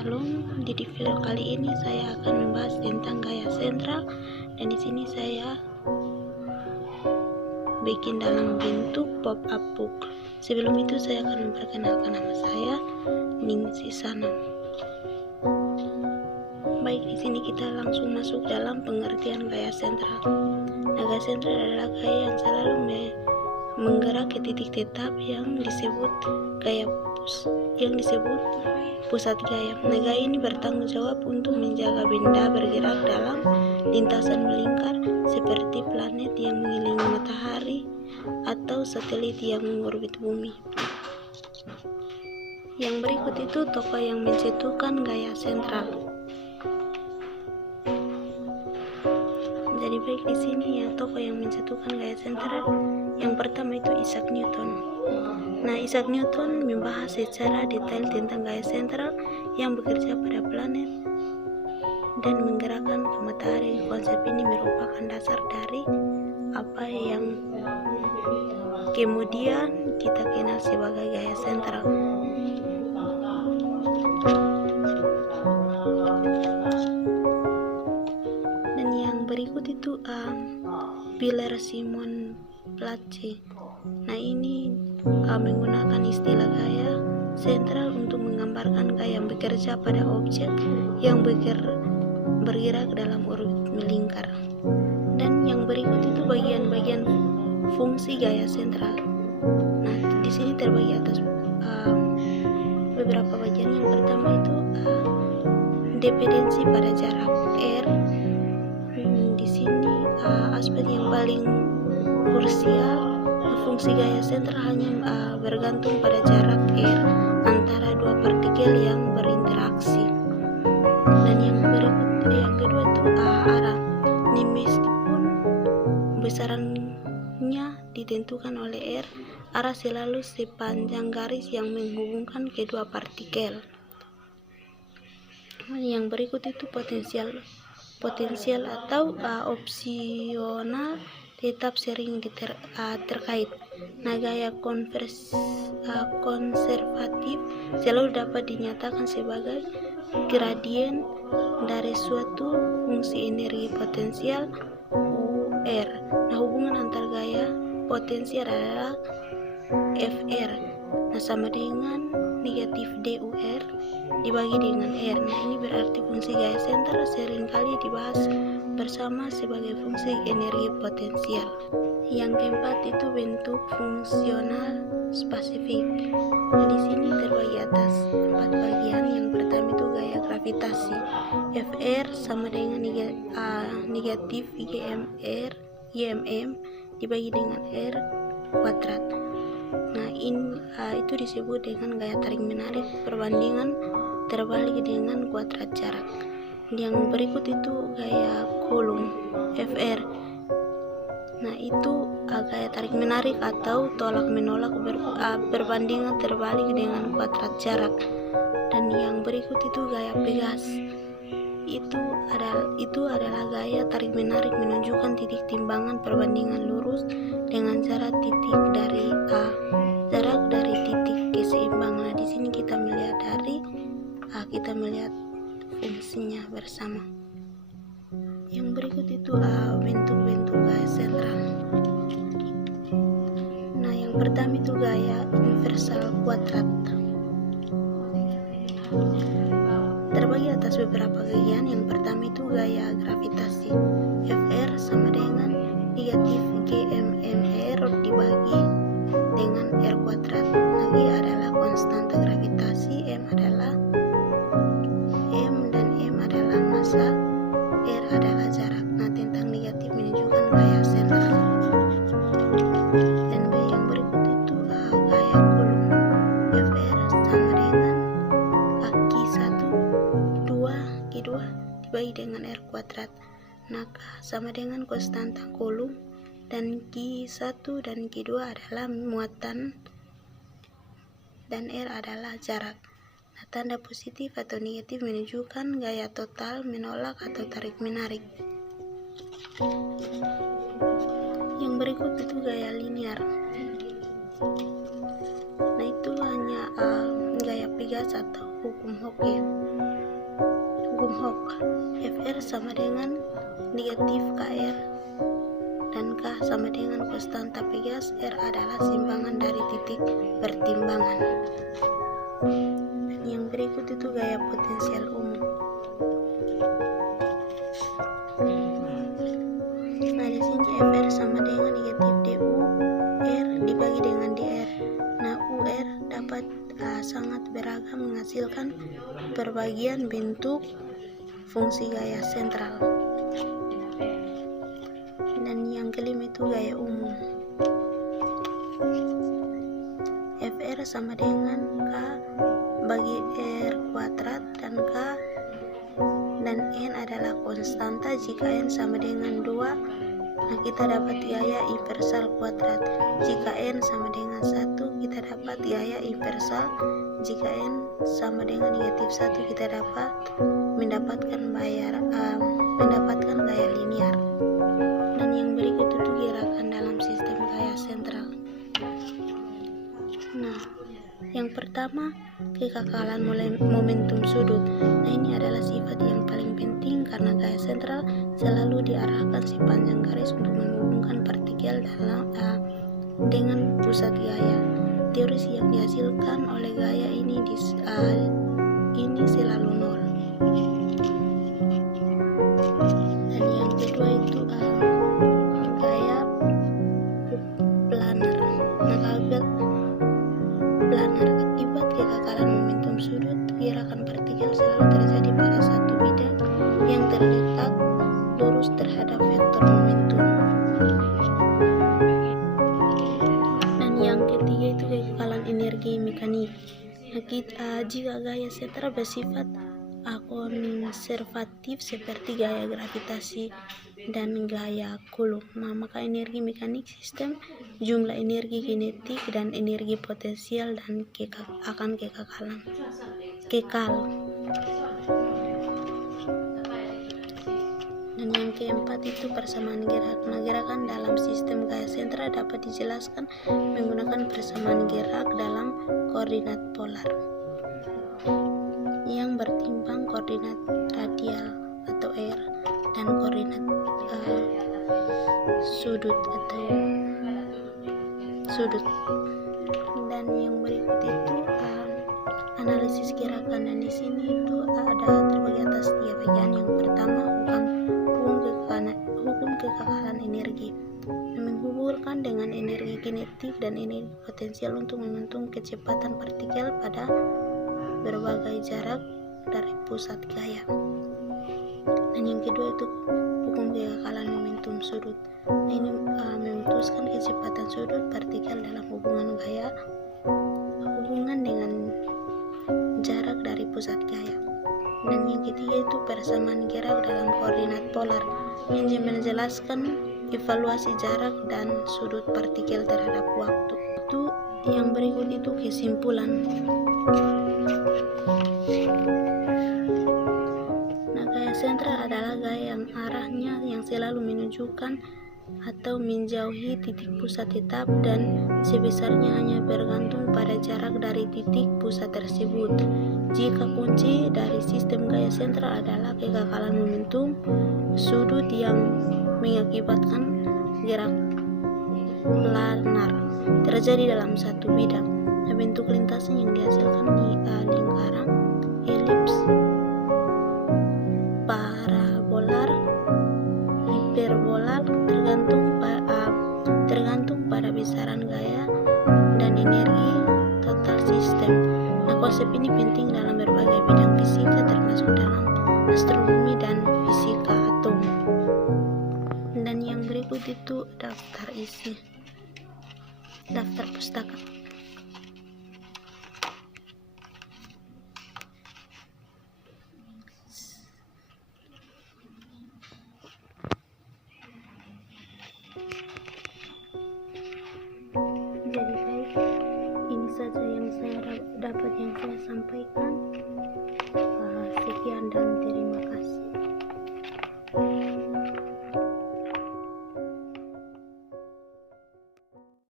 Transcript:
Shalom. Di video kali ini saya akan membahas tentang gaya sentral, dan di sini saya bikin dalam bentuk pop up book. Sebelum itu saya akan memperkenalkan nama saya, Ningsi Sanam. Baik, di sini kita langsung masuk dalam pengertian gaya sentral. Nah, gaya sentral adalah gaya yang selalu menggerak ke titik tetap yang disebut pusat gaya. Nah, gaya ini bertanggung jawab untuk menjaga benda bergerak dalam lintasan melingkar seperti planet yang mengelilingi matahari atau satelit yang mengorbit bumi. Yang berikut itu tokoh yang mencetuskan gaya sentral. Jadi baik, di sini ya tokoh yang mencetuskan gaya sentral. Yang pertama itu Isaac Newton. Nah, Isaac Newton membahas secara detail tentang gaya sentral yang bekerja pada planet dan menggerakkan ke matahari. Konsep ini merupakan dasar dari apa yang kemudian kita kenal sebagai gaya sentral. Dan yang berikut itu Pierre Simon Placé. Nah, ini menggunakan istilah gaya sentral untuk menggambarkan gaya yang bekerja pada objek yang bergerak dalam orbit melingkar. Dan yang berikut itu bagian-bagian fungsi gaya sentral. Nah, di sini terbagi atas beberapa bagian. Yang pertama itu dependensi pada jarak r. Di sini aspek yang paling krusial, fungsi gaya sentral hanya bergantung pada jarak r antara dua partikel yang berinteraksi. Dan yang kedua itu arah. Ini meskipun besarannya ditentukan oleh r, arah selalu sepanjang garis yang menghubungkan kedua partikel. Yang berikut itu potensial atau opsional tetap sering terkait. Nah, gaya konservatif selalu dapat dinyatakan sebagai gradien dari suatu fungsi energi potensial UR. Nah, hubungan antar gaya potensial adalah FR. Nah, sama dengan negatif DUR dibagi dengan R. Nah, ini berarti fungsi gaya sentral seringkali dibahas bersama sebagai fungsi energi potensial. Yang keempat itu bentuk fungsional spesifik. Nah, di sini terbagi atas 4 bagian. Yang pertama itu gaya gravitasi. Fr sama dengan negatif GMM dibagi dengan R kuadrat. Nah, itu disebut dengan gaya tarik menarik perbandingan terbalik dengan kuadrat jarak. Yang berikut itu gaya Coulomb Fr. Nah, itu gaya tarik menarik atau tolak menolak perbandingan terbalik dengan kuadrat jarak. Dan yang berikut itu gaya Pegas. Itu adalah gaya tarik menarik menunjukkan titik timbangan perbandingan lurus dengan jarak dari titik keseimbangan. Nah, di sini kita melihat fungsinya bersama. Yang berikut itu bentuk-bentuk gaya sentral. Nah, yang pertama itu gaya universal kuadrat. Terbagi atas beberapa bagian. Yang pertama itu gaya gravitasi. Fr sama dengan negatif GMMR dibagi dengan R kuadrat. G adalah konstanta gravitasi, M adalah massa, R adalah jarak. Nah, tentang negatif menunjukkan gaya sentral. Dan gaya yang berikut itu gaya Coulomb. Fr sama dengan Q1 Q2 dibagi dengan R kuadrat. Nah, K sama dengan konstanta Coulomb, dan Q1 dan Q2 adalah muatan dan R adalah jarak. Nah, tanda positif atau negatif menunjukkan gaya total, menolak atau tarik menarik. Yang berikut itu gaya linear. Nah, itu hanya gaya Pegas atau hukum Hooke. hukum Hooke, Fr sama dengan negatif KR dan K sama dengan konstanta Pegas. R adalah simpangan dari titik pertimbangan. Dan yang berikut itu gaya potensial umum. Nah, di sini Fr sama dengan negatif DU R dibagi dengan DR. Nah, UR dapat sangat beragam menghasilkan perbagian bentuk fungsi gaya sentral. Dan yang kelima itu gaya umum. Fr sama dengan K bagi R kuadrat dan K dan N adalah konstanta jika N sama dengan 2. Nah, kita dapat gaya inversal kuadrat. Jika N sama dengan 1, kita dapat gaya inversal. Jika N sama dengan negatif 1, kita dapat mendapatkan gaya linear. Dan yang berikut itu gerakan dalam sistem gaya sentral. Nah, yang pertama, kekakalan momentum sudut. Nah, ini adalah sifat yang paling penting karena gaya sentral selalu diarahkan sepanjang garis untuk menghubungkan partikel dengan pusat gaya. Teori yang dihasilkan oleh gaya ini selalu nol. Dan yang kedua itu gaya planar. Nah, planar akibat kekakalan momentum sudut, gerakan partikel selalu terjadi pada satu bidang yang terletak lurus terhadap vektor momentum. Dan yang ketiga itu kekakalan energi mekanik. Jika gaya sentral bersifat konservatif seperti gaya gravitasi dan gaya Coulomb, maka energi mekanik sistem, jumlah energi kinetik dan energi potensial dan akan kekal. Dan yang keempat itu persamaan gerak. Nah, gerakan dalam sistem gaya sentral dapat dijelaskan menggunakan persamaan gerak dalam koordinat polar yang bertimbang koordinat radial atau R dan koordinat sudut. Dan yang berikut itu analisis gerakan. Dan di sini itu ada terbagi atas 3 bagian. Yang pertama, hukum kekakalan energi, menghubungkan dengan energi kinetik dan energi potensial untuk menghitung kecepatan partikel pada berbagai jarak dari pusat gaya. Dan yang kedua itu hukum kekakalan momentum sudut. Nah, ini memutuskan kecepatan sudut partikel dalam hubungan dengan jarak dari pusat gaya. Dan yang ketiga itu persamaan gerak dalam koordinat polar yang menjelaskan evaluasi jarak dan sudut partikel terhadap waktu. Itu yang berikut itu kesimpulan. Nah, gaya sentral adalah gaya yang arahnya yang selalu menunjukkan atau menjauhi titik pusat tetap dan sebesarnya hanya bergantung pada jarak dari titik pusat tersebut. Jika kunci dari sistem gaya sentral adalah kekakalan momentum sudut yang mengakibatkan gerak planar terjadi dalam satu bidang. Nah, bentuk lintasan yang dihasilkan lingkaran, elips, parabolar, hiperbola tergantung pada besaran gaya dan energi total sistem. Nah, konsep ini penting dalam berbagai bidang fisika termasuk dalam astronomi dan fisika atom. Dan yang berikut itu daftar pustaka.